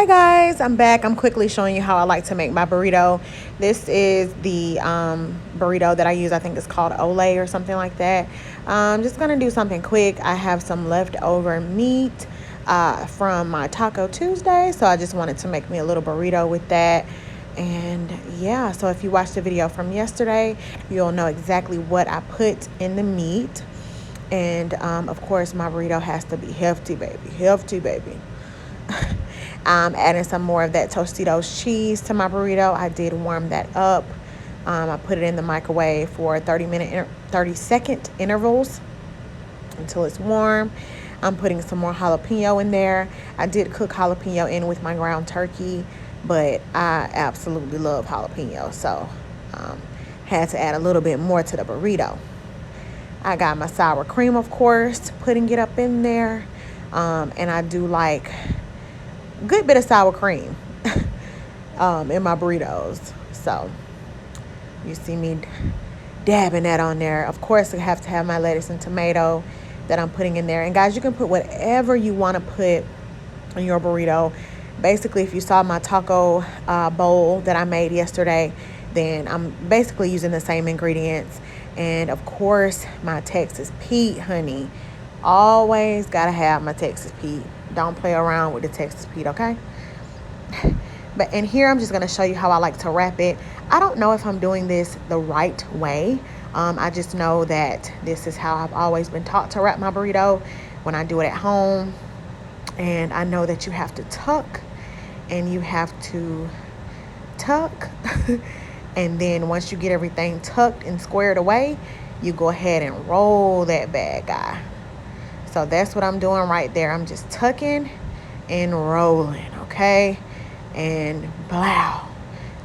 Hi guys, I'm back. I'm quickly showing you how I like to make my burrito. This is the burrito that I use. I think it's called Olay or something like that. I'm just gonna do something quick. I have some leftover meat from my Taco Tuesday, so I just wanted to make me a little burrito with that. And yeah, so if you watched the video from yesterday, you'll know exactly what I put in the meat. And of course, my burrito has to be hefty, baby. Hefty, baby. I'm adding some more of that Tostitos cheese to my burrito. I did warm that up. I put it in the microwave for 30-second intervals until it's warm. I'm putting some more jalapeno in there. I did cook jalapeno in with my ground turkey, but I absolutely love jalapeno, so had to add a little bit more to the burrito. I got my sour cream, of course, putting it up in there, and I do like good bit of sour cream in my burritos. So you see me dabbing that on there. Of course, I have to have my lettuce and tomato that I'm putting in there. And guys, you can put whatever you want to put in your burrito. Basically, if you saw my taco bowl that I made yesterday, then I'm basically using the same ingredients. And of course, my Texas Pete, honey. Always gotta have my Texas Pete. Don't play around with the Texas Pete, okay? But in here, I'm just going to show you how I like to wrap it. I don't know if I'm doing this the right way. I just know that this is how I've always been taught to wrap my burrito when I do it at home. And I know that you have to tuck and you have to tuck. And then once you get everything tucked and squared away, you go ahead and roll that bad guy. So that's what I'm doing right there. I'm just tucking and rolling, okay? And blow.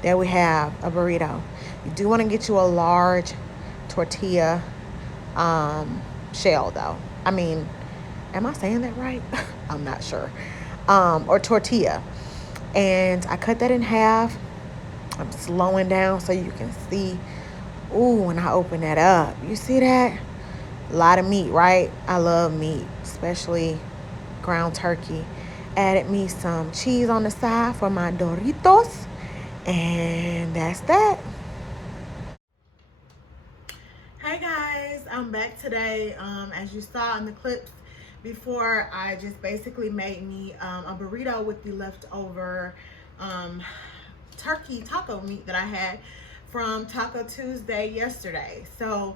There we have a burrito. You do want to get you a large tortilla shell, though. I mean, am I saying that right? I'm not sure. Or tortilla. And I cut that in half. I'm slowing down so you can see. Ooh, when I open that up. You see that? A lot of meat, right? I love meat, especially ground turkey. Added me some cheese on the side for my Doritos. And that's that. Hey guys, I'm back today. As you saw in the clips before, I just basically made me a burrito with the leftover turkey taco meat that I had from Taco Tuesday yesterday. So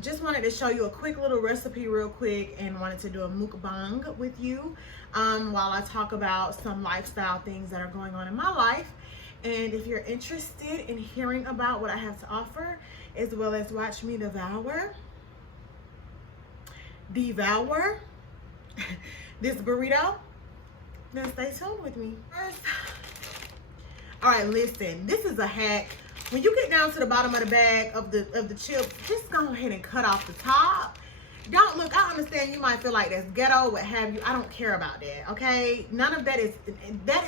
just wanted to show you a quick little recipe real quick and wanted to do a mukbang with you while I talk about some lifestyle things that are going on in my life. And if you're interested in hearing about what I have to offer, as well as watch me devour this burrito, then stay tuned with me. All right, listen, this is a hack. When you get down to the bottom of the bag of the chips, just go ahead and cut off the top. Don't look, I understand you might feel like that's ghetto, what have you. I don't care about that, okay? None of that is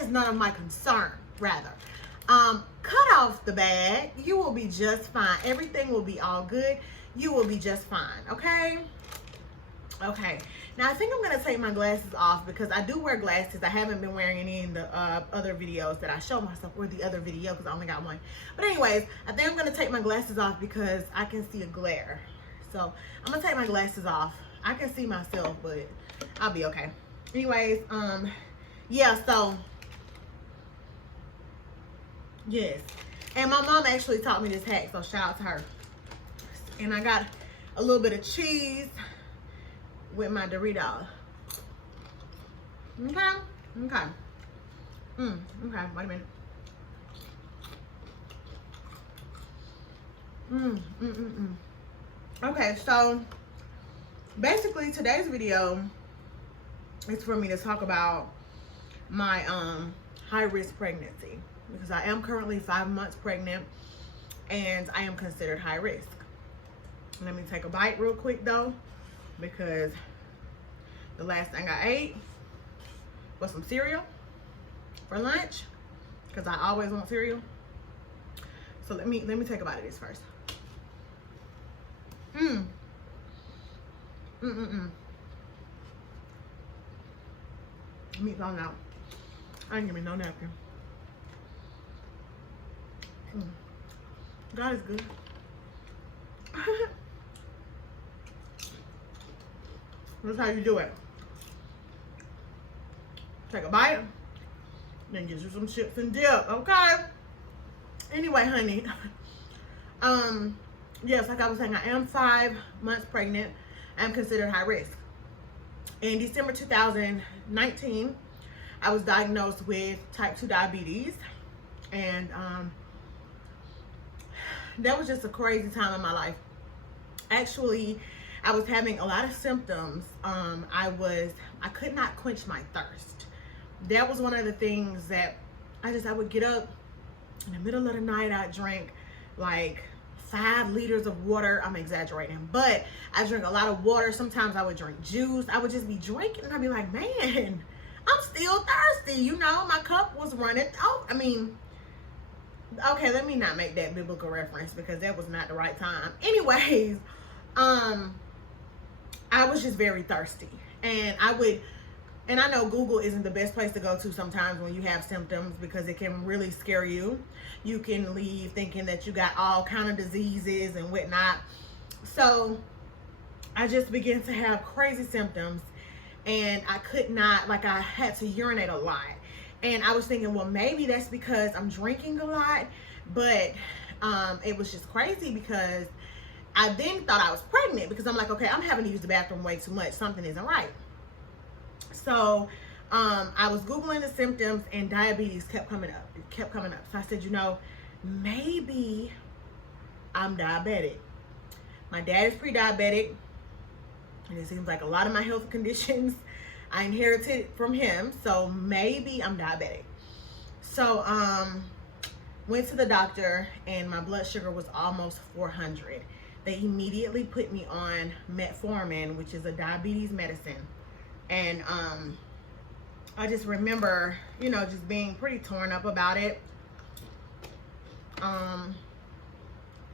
none of my concern, rather. Cut off the bag. You will be just fine. Everything will be all good. You will be just fine, okay? Okay, now I think I'm gonna take my glasses off because I do wear glasses. I haven't been wearing any in the other videos that I show myself, or the other video because I only got one. But anyways, I think I'm gonna take my glasses off because I can see a glare. So I'm gonna take my glasses off. I can see myself, but I'll be okay. Anyways, yeah, so yes. And my mom actually taught me this hack, so shout out to her. And I got a little bit of cheese with my Dorito. Okay, okay. Okay, wait a minute. Okay, so basically today's video is for me to talk about my high-risk pregnancy, because I am currently 5 months pregnant and I am considered high risk. Let me take a bite real quick though, because the last thing I ate was some cereal for lunch, because I always want cereal. So let me take a bite of this first. Meat falling out. I ain't give me no napkin. God is good. That's how you do it. Take a bite, then get you some chips and dip, okay? Anyway, honey, yes, like I was saying, I am 5 months pregnant. I'm considered high risk. In December 2019, I was diagnosed with type 2 diabetes, and that was just a crazy time in my life. Actually, I was having a lot of symptoms. I could not quench my thirst. That was one of the things that I would get up in the middle of the night. I'd drink like 5 liters of water. I'm exaggerating, but I drink a lot of water. Sometimes I would drink juice. I would just be drinking and I'd be like, man, I'm still thirsty. You know, my cup was running. Oh, I mean, okay, let me not make that biblical reference because that was not the right time. Anyways, I was just very thirsty, and I know Google isn't the best place to go to sometimes when you have symptoms because it can really scare you. You can leave thinking that you got all kind of diseases and whatnot. So I just began to have crazy symptoms, and I could not, like, I had to urinate a lot. And I was thinking, well, maybe that's because I'm drinking a lot, but it was just crazy because I then thought I was pregnant because I'm like, okay, I'm having to use the bathroom way too much. Something isn't right. So I was Googling the symptoms and diabetes kept coming up. It kept coming up. So I said, you know, maybe I'm diabetic. My dad is pre-diabetic, and it seems like a lot of my health conditions I inherited from him. So maybe I'm diabetic. So went to the doctor, and my blood sugar was almost 400. They immediately put me on metformin, which is a diabetes medicine. And I just remember, you know, just being pretty torn up about it.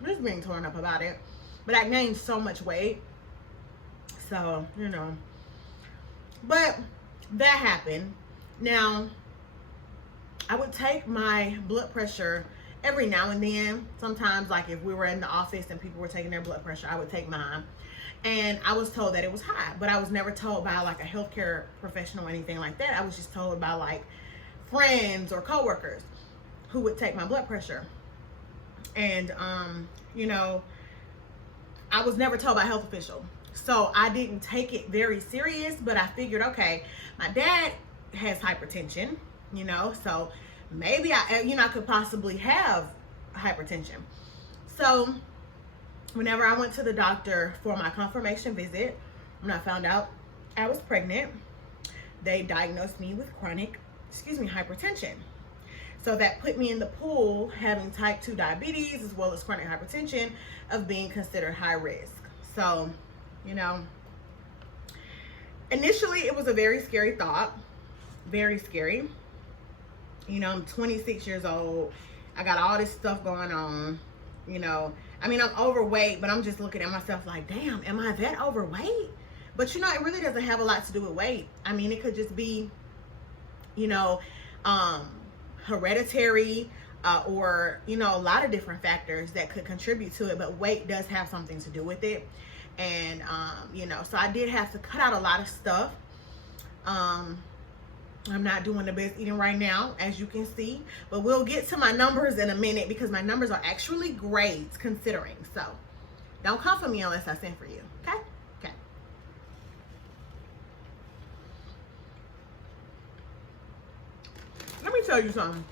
Just being torn up about it. But I gained so much weight. So, you know. But that happened. Now, I would take my blood pressure every now and then. Sometimes, like if we were in the office and people were taking their blood pressure, I would take mine. And I was told that it was high, but I was never told by like a healthcare professional or anything like that. I was just told by like friends or coworkers who would take my blood pressure. And, you know, I was never told by a health official. So I didn't take it very serious, but I figured, okay, my dad has hypertension, you know, so maybe I could possibly have hypertension. So whenever I went to the doctor for my confirmation visit, when I found out I was pregnant, they diagnosed me with chronic, hypertension. So that put me in the pool having type 2 diabetes as well as chronic hypertension of being considered high risk. So, you know, initially it was a very scary thought, very scary. You know, I'm 26 years old. I got all this stuff going on, you know. I mean, I'm overweight, but I'm just looking at myself like, damn, am I that overweight? But, you know, it really doesn't have a lot to do with weight. I mean, it could just be, you know, hereditary or, you know, a lot of different factors that could contribute to it. But weight does have something to do with it. And, you know, so I did have to cut out a lot of stuff. I'm not doing the best eating right now, as you can see, but we'll get to my numbers in a minute because my numbers are actually great considering. So don't come for me unless I send for you. Okay? Okay. Let me tell you something.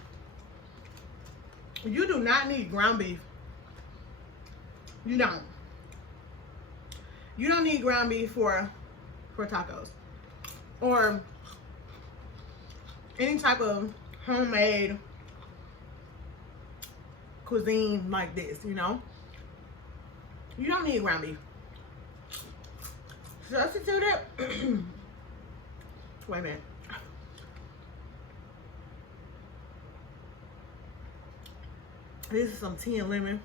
You do not need ground beef. You don't. You don't need ground beef for tacos or any type of homemade cuisine like this, you know. You don't need ground beef. Substitute it. Wait a minute. This is some tea and lemon.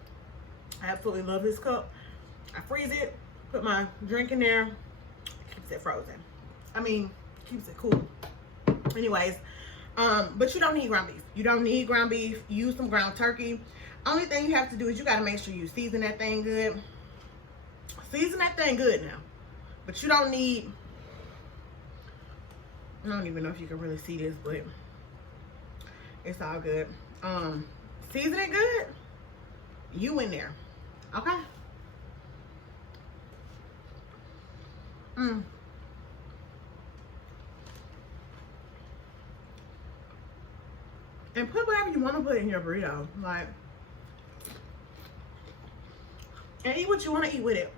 I absolutely love this cup. I freeze it, put my drink in there, keeps it frozen. I mean, keeps it cool. Anyways, But you don't need ground beef. You don't need ground beef. Use some ground turkey. Only thing you have to do is you got to make sure you season that thing good. Season that thing good now. But you don't need, I don't even know if you can really see this, but it's all good. Season it good. You in there. Okay? And put whatever you want to put in your burrito. Like, and eat what you want to eat with it.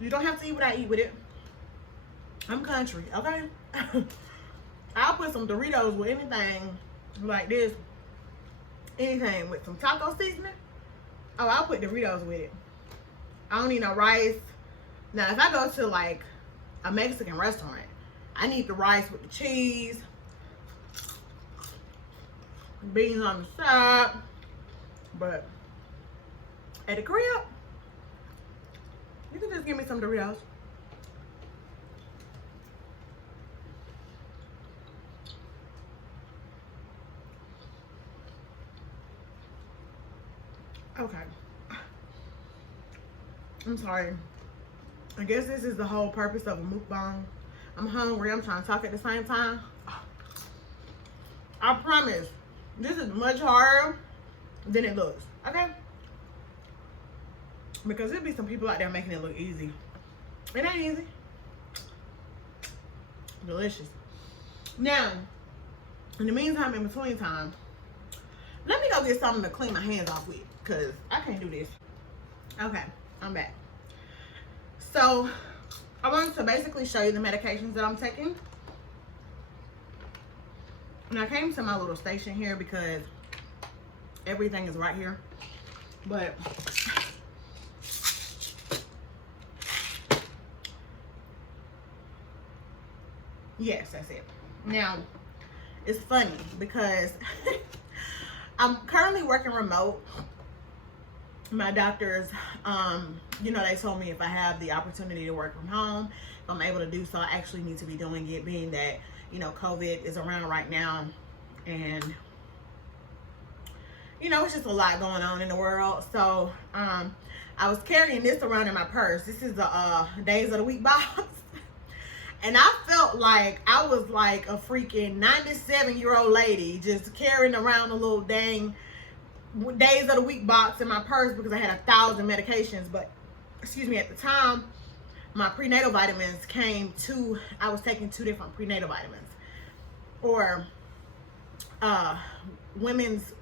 You don't have to eat what I eat with it. I'm country, okay? I'll put some Doritos with anything like this. Anything with some taco seasoning. Oh, I'll put Doritos with it. I don't need no rice. Now, if I go to like a Mexican restaurant, I need the rice with the cheese, beans on the side. But at the crib, you can just give me some Doritos. Okay. I'm sorry. I guess this is the whole purpose of a mukbang. I'm hungry. I'm trying to talk at the same time. I promise, this is much harder than it looks. Okay? Because there'll be some people out there making it look easy. It ain't easy. Delicious. Now, in the meantime, in between time, let me go get something to clean my hands off with, because I can't do this. Okay, I'm back. So, I wanted to basically show you the medications that I'm taking. And I came to my little station here because everything is right here. But yes, that's it. Now, it's funny because I'm currently working remote. My doctors, you know, they told me if I have the opportunity to work from home, if I'm able to do so, I actually need to be doing it, being that, you know, COVID is around right now. And, you know, it's just a lot going on in the world. So, I was carrying this around in my purse. This is the Days of the Week box. And I felt like I was like a freaking 97-year-old lady just carrying around a little dang Days of the Week box in my purse because I had 1,000 medications. But, excuse me, at the time, my prenatal vitamins came to, I was taking 2 different prenatal vitamins. Or women's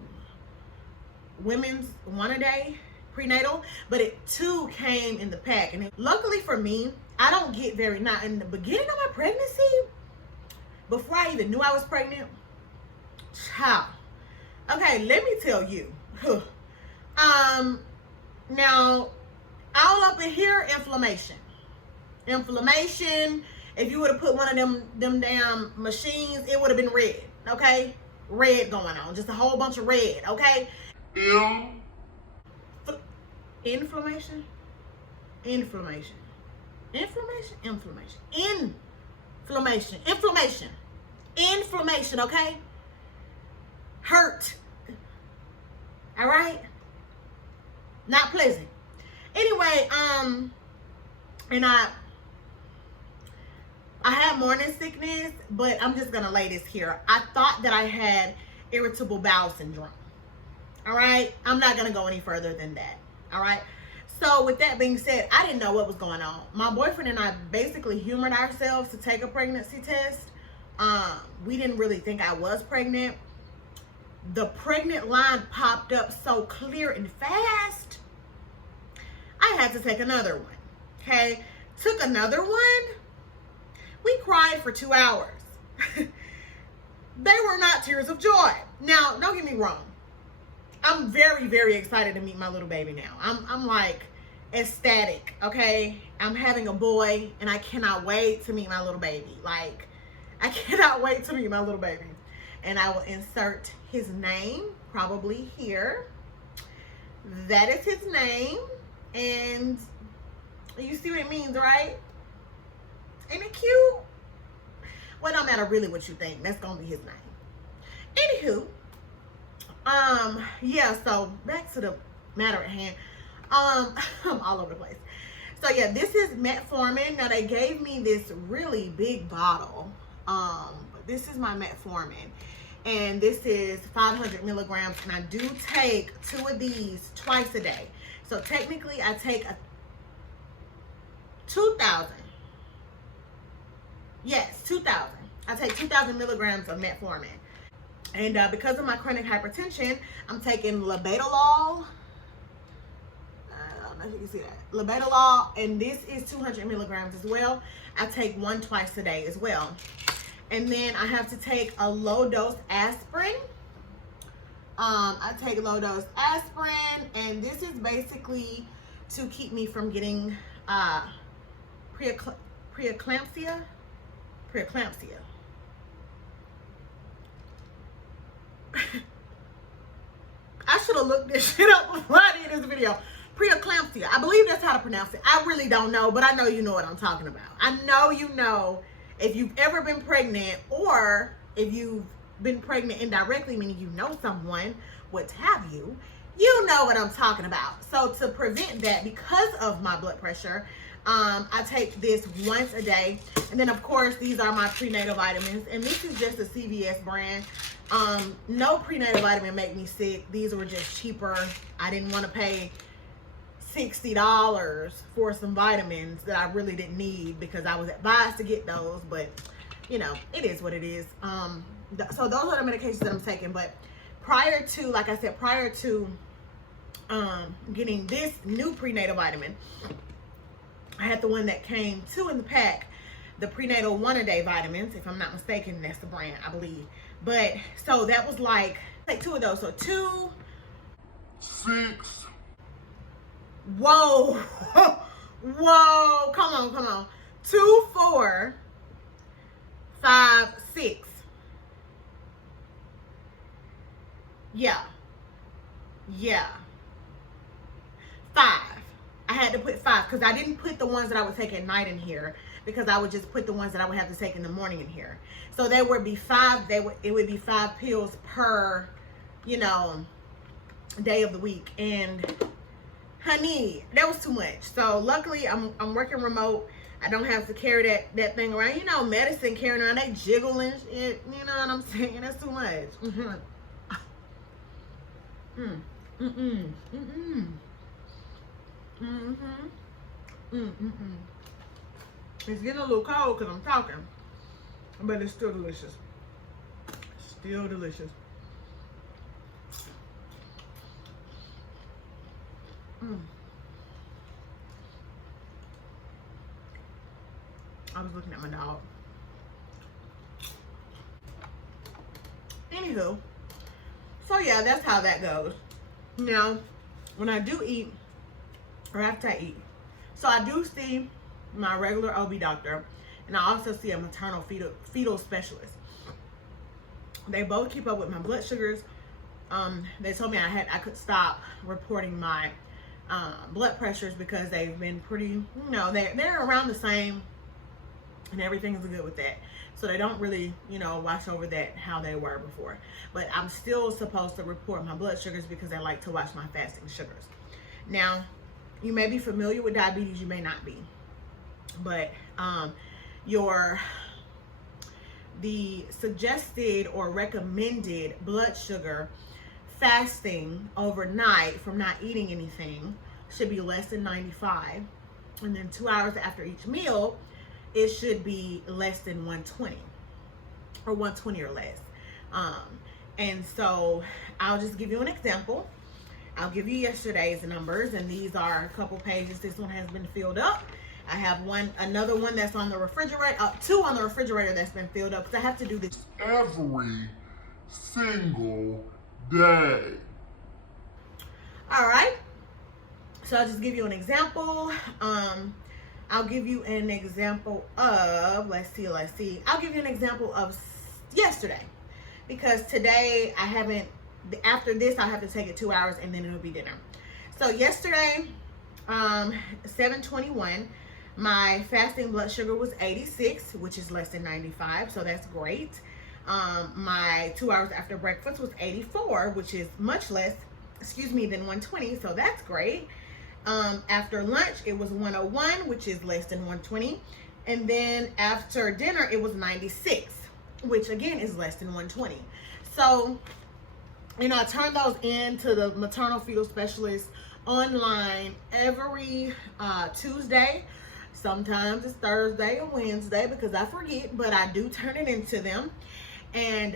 1 a day prenatal, but it 2 came in the pack. And luckily for me, I don't get very, not in the beginning of my pregnancy, before I even knew I was pregnant, child. Okay, let me tell you. Now, all up in here, inflammation. Inflammation. If you would have put one of them damn machines, it would have been red. Okay? Red going on. Just a whole bunch of red. Okay? Inflammation? Inflammation. Inflammation? Inflammation. Inflammation. Inflammation. Inflammation, okay? Hurt. All right? Not pleasant. Anyway, and I had morning sickness, but I'm just gonna lay this here. I thought that I had irritable bowel syndrome. All right? I'm not gonna go any further than that. All right? So with that being said, I didn't know what was going on. My boyfriend and I basically humored ourselves to take a pregnancy test. We didn't really think I was pregnant. The pregnant line popped up so clear and fast, I had to take another one. Okay? Took another one. We cried for 2 hours. They were not tears of joy. Now, don't get me wrong. I'm very, very excited to meet my little baby now. I'm like ecstatic, okay? I'm having a boy and I cannot wait to meet my little baby. Like, I cannot wait to meet my little baby. And I will insert his name probably here. That is his name. And you see what it means, right? Ain't it cute? Well, no matter really what you think, that's gonna be his name. Anywho, yeah, so back to the matter at hand. I'm all over the place. So yeah, this is metformin. Now they gave me this really big bottle. This is my metformin, and this is 500 milligrams, and I do take 2 of these twice a day. So technically I take a 2,000. Yes, 2,000. I take 2,000 milligrams of metformin. And because of my chronic hypertension, I'm taking labetalol. I don't know if you can see that. Labetalol, and this is 200 milligrams as well. I take 1 twice a day as well. And then I have to take a low-dose aspirin. I take low-dose aspirin, and this is basically to keep me from getting preeclampsia. I should have looked this shit up before I did this video. Preeclampsia. I believe that's how to pronounce it. I really don't know, but I know you know what I'm talking about. I know you know if you've ever been pregnant, or if you've been pregnant indirectly, meaning you know someone, what have you, you know what I'm talking about. So to prevent that, because of my blood pressure, I take this once a day. And then of course, these are my prenatal vitamins, and this is just a CVS brand. No prenatal vitamin make me sick. These were just cheaper. I didn't want to pay $60 for some vitamins that I really didn't need, because I was advised to get those, but you know, it is what it is. So those are the medications that I'm taking. But prior to, like I said, prior to getting this new prenatal vitamin, I had the one that came 2 in the pack, the prenatal 1 a day vitamins, if I'm not mistaken. That's the brand, I believe. But so that was like, take 2 of those. So 2, 6. Whoa, whoa, come on. 2, 4, 5, 6. Yeah. 5. I had to put 5 because I didn't put the ones that I would take at night in here, because I would just put the ones that I would have to take in the morning in here. So there would be 5. It would be 5 pills per, you know, day of the week. And honey, that was too much. So luckily I'm working remote. I don't have to carry that thing around. You know, medicine carrying around, they jiggle and shit. You know what I'm saying? That's too much. It's getting a little cold because I'm talking, but it's still delicious. Still delicious. I was looking at my dog. Anywho, so yeah, that's how that goes. Now, when I do eat, or after I eat, so I do see my regular OB doctor, and I also see a maternal fetal specialist. They both keep up with my blood sugars. They told me I could stop reporting my blood pressures because they've been pretty, you know, they're around the same, and everything's good with that. So they don't really, you know, watch over that how they were before. But I'm still supposed to report my blood sugars because I like to watch my fasting sugars. Now, you may be familiar with diabetes, you may not be. But the suggested or recommended blood sugar fasting overnight from not eating anything should be less than 95. And then 2 hours after each meal, it should be less than 120, or 120 or less. And so I'll just give you an example. I'll give you yesterday's numbers, and these are a couple pages. This one has been filled up. I have another one that's on the refrigerator, 2 on the refrigerator that's been filled up, because I have to do this every single day. All right. So I'll just give you an example. I'll give you an example of, let's see. I'll give you an example of yesterday, because today after this, I have to take it 2 hours and then it'll be dinner. So yesterday, 7:21, My fasting blood sugar was 86, which is less than 95, so that's great. My 2 hours after breakfast was 84, which is much less, than 120, so that's great. After lunch, it was 101, which is less than 120. And then after dinner, it was 96, which again is less than 120. So, I turn those in to the maternal fetal specialist online every Tuesday. Sometimes it's Thursday or Wednesday because I forget, but I do turn it into them. And,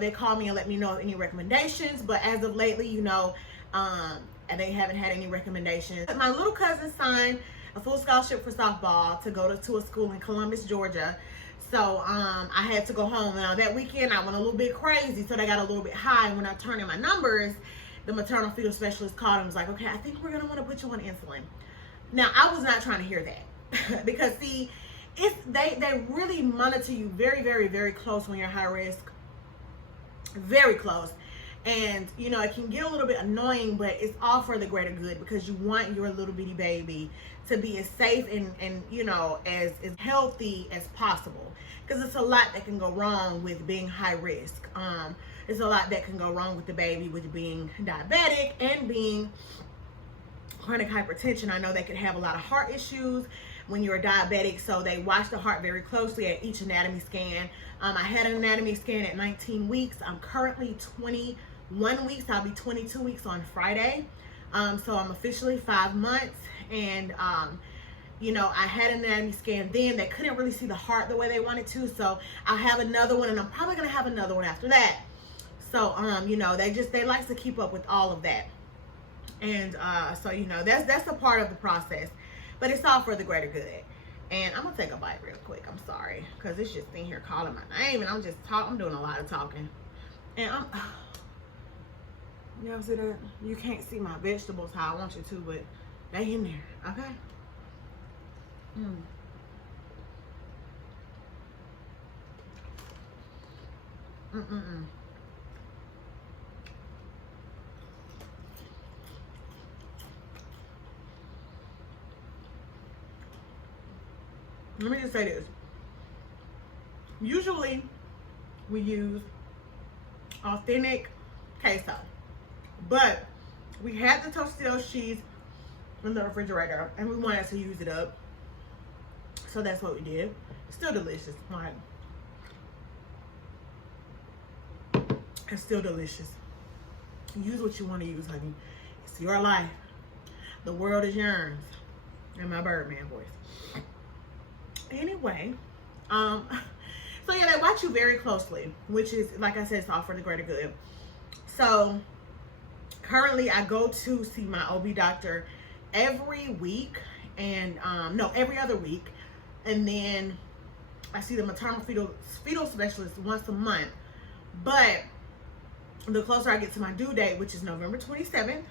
they call me and let me know any recommendations. But as of lately, and they haven't had any recommendations. My little cousin signed a full scholarship for softball to go to a school in Columbus, Georgia. So I had to go home. Now that weekend I went a little bit crazy, so they got a little bit high. When I turned in my numbers, the maternal fetal specialist called and was like, okay, I think we're gonna want to put you on insulin. Now I was not trying to hear that because see, they really monitor you very, very, very close when you're high risk, very close. And it can get a little bit annoying, but it's all for the greater good because you want your little bitty baby to be as safe and as healthy as possible, because it's a lot that can go wrong with being high risk. It's a lot that can go wrong with the baby with being diabetic and being chronic hypertension. I know they could have a lot of heart issues when you're diabetic, so they watch the heart very closely at each anatomy scan. I had an anatomy scan at 19 weeks. I'm currently 21 weeks. I'll be 22 weeks on Friday. So I'm officially 5 months. And, I had an anatomy scan then. They couldn't really see the heart the way they wanted to. So I'll have another one, and I'm probably going to have another one after that. So, they like to keep up with all of that. And so, that's a part of the process. But it's all for the greater good. And I'm going to take a bite real quick. I'm sorry. Because it's just in here calling my name. And I'm just talking. I'm doing a lot of talking. And you ever see that? You can't see my vegetables how I want you to, but they in there. Okay? Let me just say this. Usually, we use authentic queso, but we had the tortilla cheese in the refrigerator, and we wanted to use it up, so that's what we did. It's still delicious. Like, it's still delicious. Use what you want to use, honey. It's your life. The world is yours. And my Birdman voice. Anyway, so yeah, they watch you very closely, which is, like I said, it's all for the greater good. So currently I go to see my OB doctor every week, and no, every other week, and then I see the maternal fetal specialist once a month. But the closer I get to my due date, which is November 27th,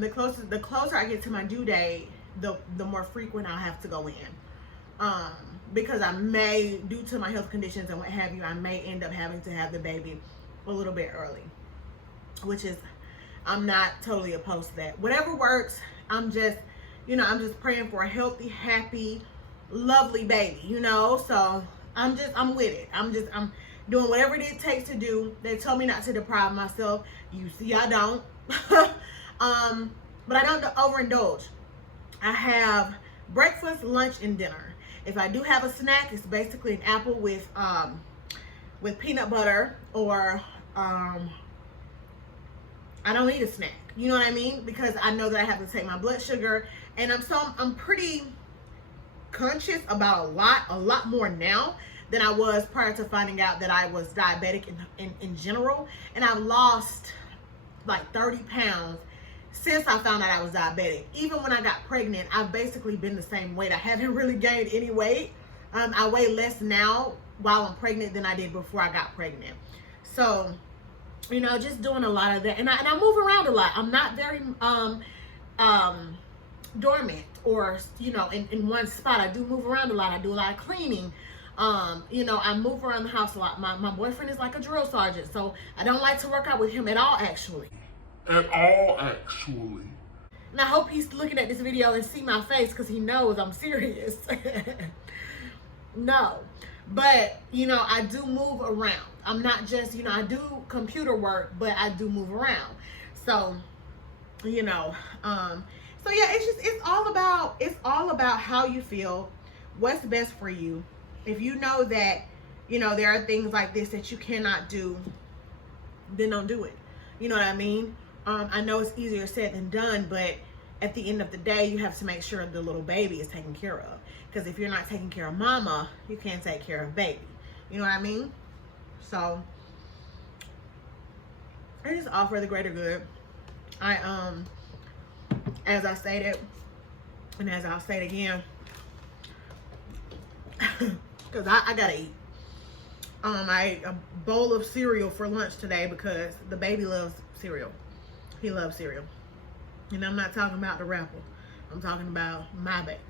the closer I get to my due date, the more frequent I'll have to go in. Because I may, due to my health conditions and what have you, I may end up having to have the baby a little bit early, which is, I'm not totally opposed to that. Whatever works. I'm just praying for a healthy, happy, lovely baby, so I'm with it. I'm doing whatever it takes to do. They told me not to deprive myself. You see, I don't. But I don't overindulge. I have breakfast, lunch, and dinner. If I do have a snack, it's basically an apple with peanut butter, or I don't eat a snack. You know what I mean? Because I know that I have to take my blood sugar, and I'm pretty conscious about a lot more now than I was prior to finding out that I was diabetic in general. And I've lost like 30 pounds since I found out I was diabetic. Even when I got pregnant, I've basically been the same weight. I haven't really gained any weight. I weigh less now while I'm pregnant than I did before I got pregnant. So, just doing a lot of that. And I move around a lot. I'm not very dormant or, in one spot. I do move around a lot. I do a lot of cleaning. I move around the house a lot. My boyfriend is like a drill sergeant, so I don't like to work out with him at all, actually. And I hope he's looking at this video and see my face because he knows I'm serious. No. But, you know, I do move around. I'm not just, you know, I do computer work, but I do move around. So, you know, so yeah, it's all about how you feel, what's best for you. If you know that, you know, there are things like this that you cannot do, then don't do it. You know what I mean? I know it's easier said than done, but at the end of the day, you have to make sure the little baby is taken care of. Because if you're not taking care of mama, you can't take care of baby. You know what I mean? So, it is all for the greater good. As I stated, and as I'll say it again, because I gotta eat. I ate a bowl of cereal for lunch today because the baby loves cereal. He loves cereal. And I'm not talking about the wrapper. I'm talking about my baby.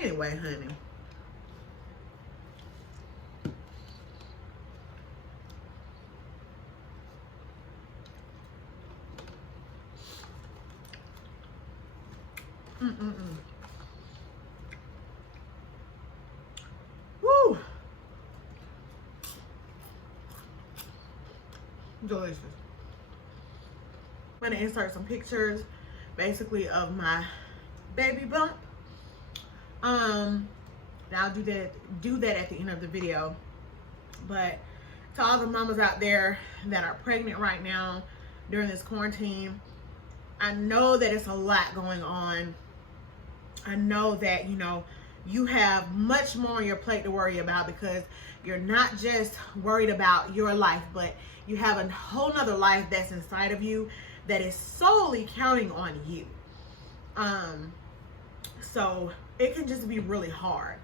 Anyway, honey. Woo! Delicious. I'm gonna insert some pictures basically of my baby bump. I'll do that at the end of the video. But to all the mamas out there that are pregnant right now during this quarantine, I know that it's a lot going on. I know that, you know, you have much more on your plate to worry about because you're not just worried about your life, but you have a whole nother life that's inside of you that is solely counting on you. So it can just be really hard.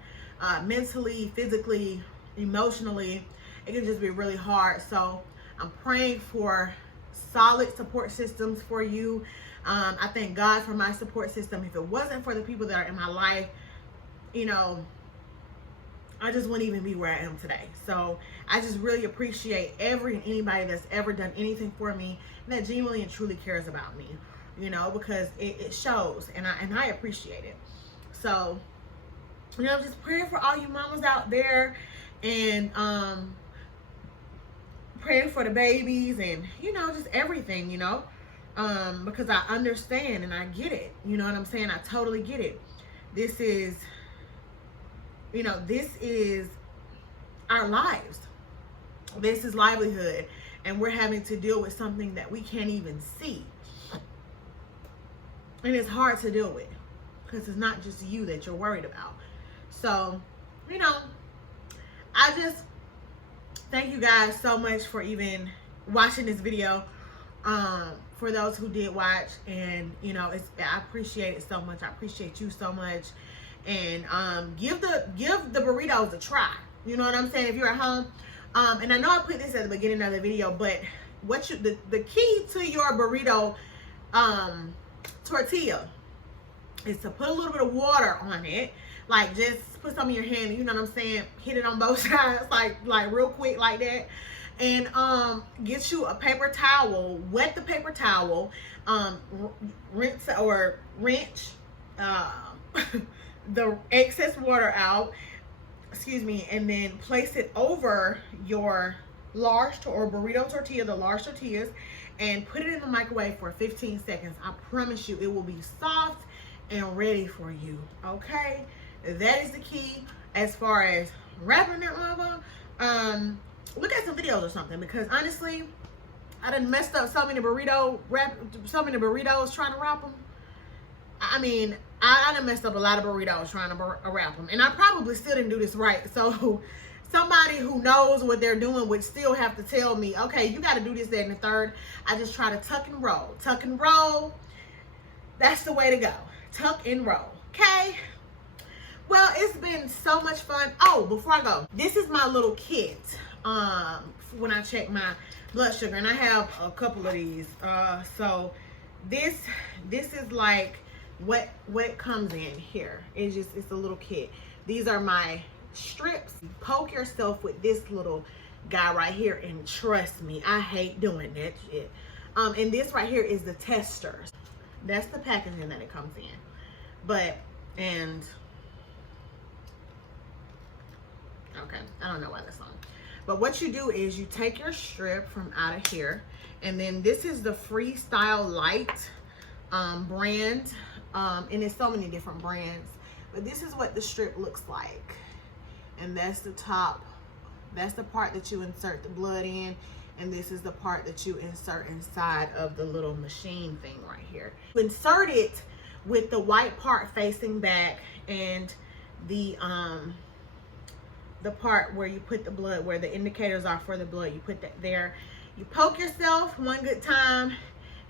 Mentally, physically, emotionally, it can just be really hard. So I'm praying for solid support systems for you. I thank God for my support system. If it wasn't for the people that are in my life, you know, I just wouldn't even be where I am today. So I just really appreciate every and anybody that's ever done anything for me that genuinely and truly cares about me, you know, because it shows, and I appreciate it. So, you know, just praying for all you mamas out there, and praying for the babies, and, you know, just everything, you know, because I understand and I get it. You know what I'm saying? I totally get it. This is, you know, this is our lives. This is livelihood. And we're having to deal with something that we can't even see. And it's hard to deal with because it's not just you that you're worried about. So, you know, I just thank you guys so much for even watching this video. For those who did watch, and, you know, I appreciate it so much. I appreciate you so much. And give the burritos a try. You know what I'm saying? If you're at home, and I know I put this at the beginning of the video, but the key to your burrito tortilla is to put a little bit of water on it. Like, just put some in your hand, you know what I'm saying? Hit it on both sides, like real quick like that. And get you a paper towel, wet the paper towel, rinse or wrench the excess water out, excuse me, and then place it over your large or burrito tortilla, the large tortillas, and put it in the microwave for 15 seconds. I promise you it will be soft and ready for you, okay? That is the key as far as wrapping that mother. Look at some videos or something, because honestly, I done messed up so many burritos trying to wrap them. I mean, I done messed up a lot of burritos trying to wrap them, and I probably still didn't do this right. So somebody who knows what they're doing would still have to tell me, okay, you got to do this, that, and the third. I just try to tuck and roll. Tuck and roll. That's the way to go. Tuck and roll. Okay? Well, it's been so much fun. Oh, before I go, this is my little kit. When I check my blood sugar, and I have a couple of these. So this is like what comes in here. It's a little kit. These are my strips. Poke yourself with this little guy right here, and trust me, I hate doing that shit. And this right here is the tester. That's the packaging that it comes in. But, and, okay, I don't know why that's on. But what you do is you take your strip from out of here, and then this is the Freestyle Light brand. And there's so many different brands. But this is what the strip looks like. And that's the top. That's the part that you insert the blood in. And this is the part that you insert inside of the little machine thing right here. You insert it with the white part facing back, and the part where you put the blood, where the indicators are for the blood, you put that there. You poke yourself one good time,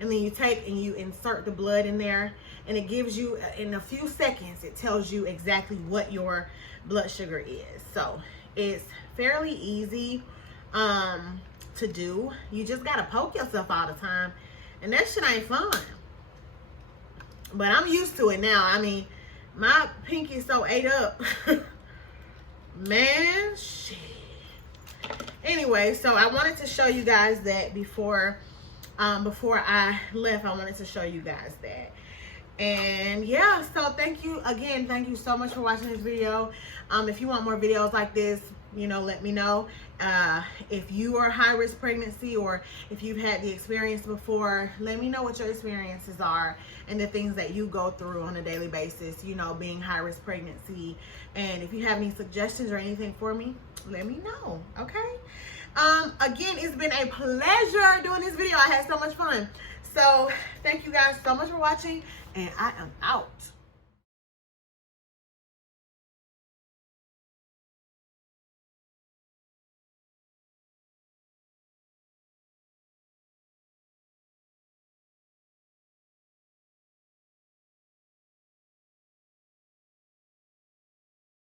and then you take and you insert the blood in there, and it gives you, in a few seconds, it tells you exactly what your blood sugar is. So it's fairly easy to do. You just gotta poke yourself all the time, and that shit ain't fun. But I'm used to it now. I mean, my pinky's so ate up. Man, shit. Anyway, so I wanted to show you guys that before I left. I wanted to show you guys that. And yeah, so thank you again. Thank you so much for watching this video. If you want more videos like this, you know, let me know. If you are high risk pregnancy, or if you've had the experience before, let me know what your experiences are and the things that you go through on a daily basis, you know, being high risk pregnancy. And if you have any suggestions or anything for me, let me know. Okay. Again, it's been a pleasure doing this video. I had so much fun. So thank you guys so much for watching, and I am out.